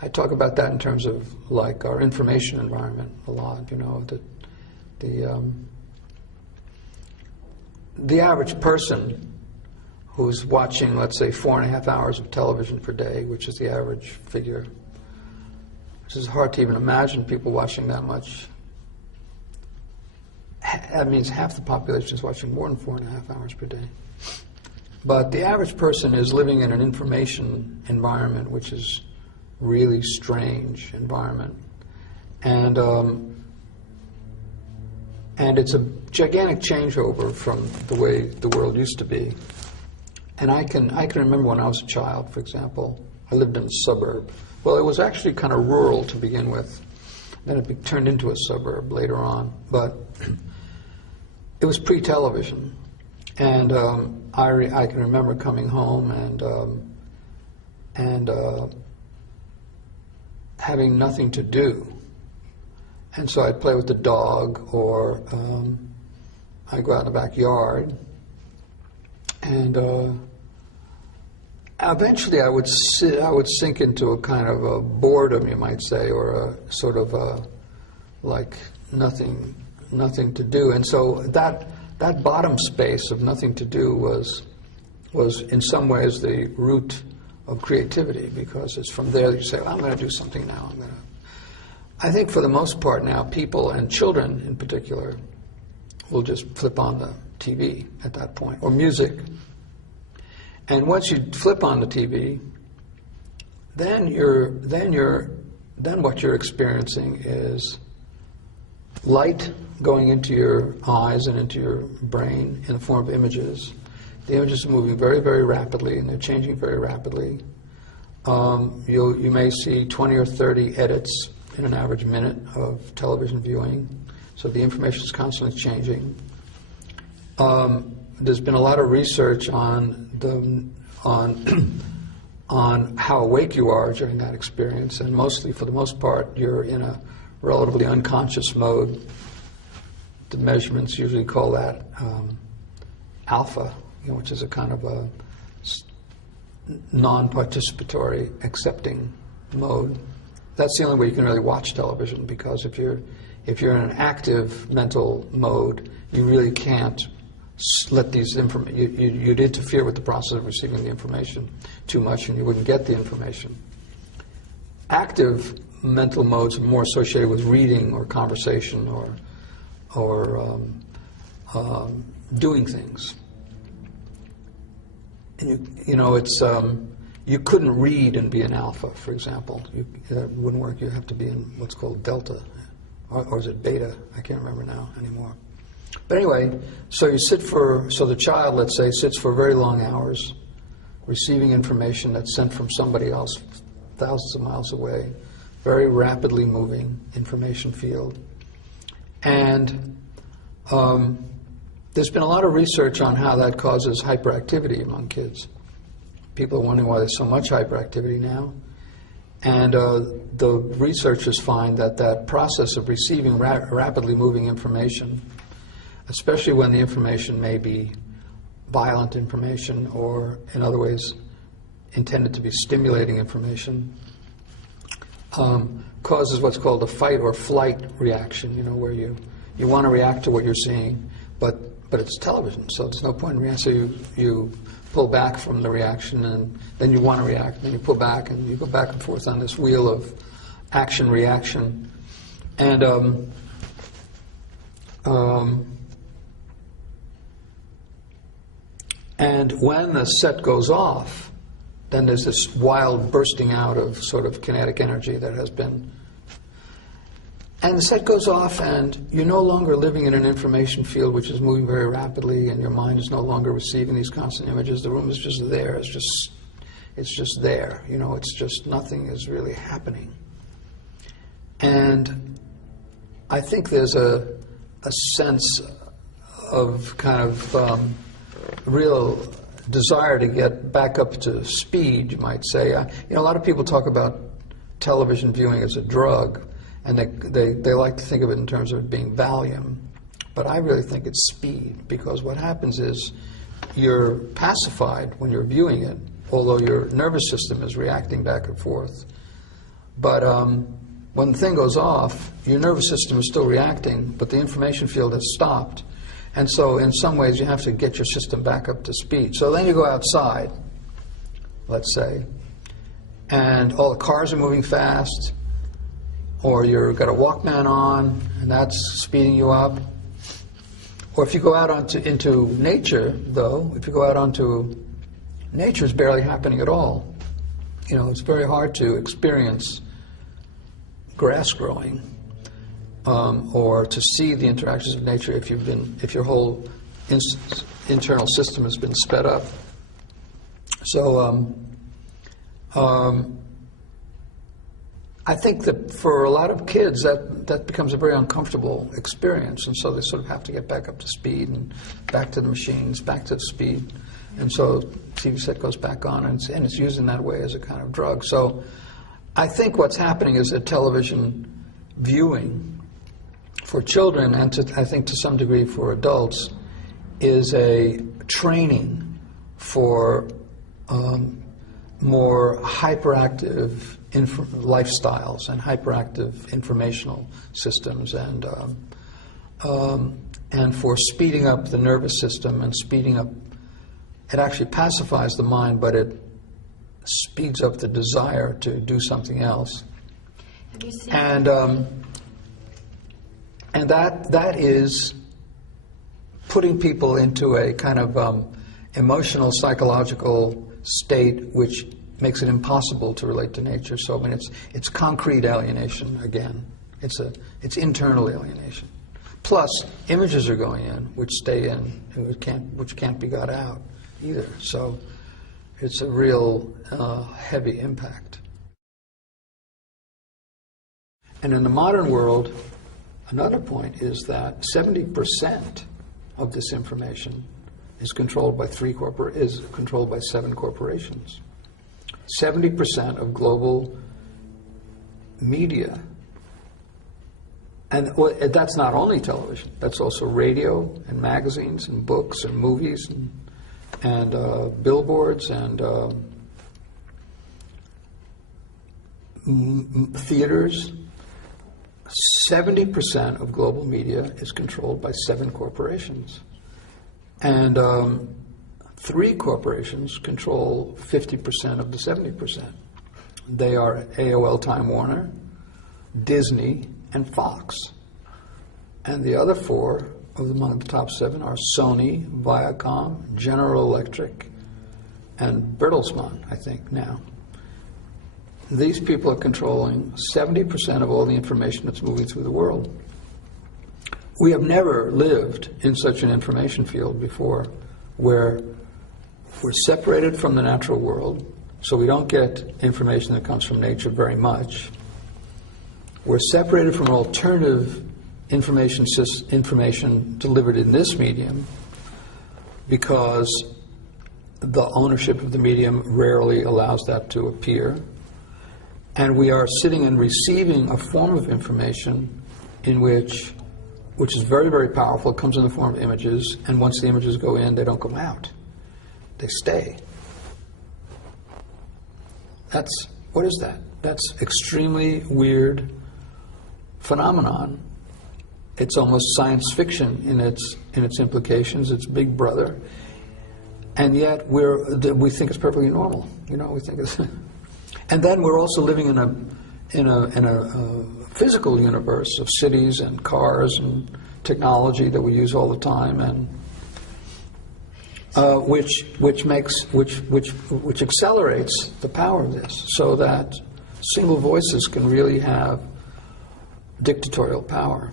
I talk about that in terms of like our information environment a lot. You know, the average person who's watching, let's say, 4.5 hours of television per day, which is the average figure, which is hard to even imagine people watching that much. That means half the population is watching more than 4.5 hours per day. But the average person is living in an information environment, which is really strange environment. And it's a gigantic changeover from the way the world used to be. And I can remember when I was a child, for example, I lived in a suburb. Well, it was actually kind of rural to begin with. Then it turned into a suburb later on. But it was pre-television. And I can remember coming home and having nothing to do. And so I'd play with the dog, or I'd go out in the backyard. And eventually I would sink into a kind of a boredom, you might say, or a sort of like nothing to do. And so that bottom space of nothing to do was in some ways the root of creativity, because it's from there that you say, well, I'm going to do something now. I think for the most part now, people, and children in particular, will just flip on the TV at that point, or music. And once you flip on the TV, then what you're experiencing is light going into your eyes and into your brain in the form of images. The images are moving very, very rapidly, and they're changing very rapidly. You may see 20 or 30 edits in an average minute of television viewing, so the information is constantly changing. There's been a lot of research on how awake you are during that experience, and mostly, for the most part, you're in a relatively unconscious mode. The measurements usually call that alpha, which is a kind of a non-participatory, accepting mode. That's the only way you can really watch television, because if you're in an active mental mode, you really can't let these you'd interfere with the process of receiving the information too much, and you wouldn't get the information. Active mental modes are more associated with reading or conversation or doing things. And you couldn't read and be an alpha, for example. That wouldn't work. You have to be in what's called delta, or is it beta? I can't remember now anymore. But anyway, so the child, let's say, sits for very long hours, receiving information that's sent from somebody else thousands of miles away, very rapidly moving information field. And there's been a lot of research on how that causes hyperactivity among kids. People are wondering why there's so much hyperactivity now. And the researchers find that process of receiving rapidly moving information, especially when the information may be violent information or, in other ways, intended to be stimulating information, causes what's called a fight or flight reaction, where you want to react to what you're seeing, but it's television, so there's no point in reacting. So you pull back from the reaction, and then you want to react, and then you pull back, and you go back and forth on this wheel of action-reaction. And when the set goes off, then there's this wild bursting out of sort of kinetic energy that has been... And the set goes off, and you're no longer living in an information field which is moving very rapidly, and your mind is no longer receiving these constant images. The room is just there. It's just there. It's just nothing is really happening. And I think there's a sense of kind of real desire to get back up to speed, you might say. A lot of people talk about television viewing as a drug, and they like to think of it in terms of it being Valium. But I really think it's speed, because what happens is you're pacified when you're viewing it, although your nervous system is reacting back and forth. But when the thing goes off, your nervous system is still reacting, but the information field has stopped. And so in some ways you have to get your system back up to speed. So then you go outside, let's say, and all the cars are moving fast, or you've got a Walkman on, and that's speeding you up. Or if you go out into nature, though, if you go out onto nature, is barely happening at all. You know, it's very hard to experience grass growing, or to see the interactions of nature if your whole internal system has been sped up. So I think that for a lot of kids that becomes a very uncomfortable experience, and so they sort of have to get back up to speed and back to the machines, back to the speed, and so TV set goes back on, and it's used in that way as a kind of drug. So I think what's happening is that television viewing for children, and I think to some degree for adults, is a training for more hyperactive lifestyles and hyperactive informational systems, and for speeding up the nervous system and speeding up. It actually pacifies the mind, but it speeds up the desire to do something else. Have you seen and that is putting people into a kind of emotional, psychological state which makes it impossible to relate to nature. So I mean, it's concrete alienation again. It's internal alienation. Plus, images are going in which stay in, which can't be got out either. So it's a real heavy impact. And in the modern world, another point is that 70% of this information is controlled by controlled by 7 corporations. 70% of global media, and that's not only television. That's also radio and magazines and books and movies and billboards and theaters. 70% of global media is controlled by 7 corporations. And 3 corporations control 50% of the 70%. They are AOL Time Warner, Disney, and Fox. And the other 4 among the top 7 are Sony, Viacom, General Electric, and Bertelsmann, I think, now. These people are controlling 70% of all the information that's moving through the world. We have never lived in such an information field before, where we're separated from the natural world, so we don't get information that comes from nature very much. We're separated from alternative information delivered in this medium, because the ownership of the medium rarely allows that to appear. And we are sitting and receiving a form of information which is very, very powerful. It comes in the form of images, and once the images go in, they don't come out. They stay. What is that? That's extremely weird phenomenon. It's almost science fiction in its implications. It's Big Brother, and yet we think it's perfectly normal. You know, we think it's. And then we're also living in a physical universe of cities and cars and technology that we use all the time, and which accelerates the power of this, so that single voices can really have dictatorial power.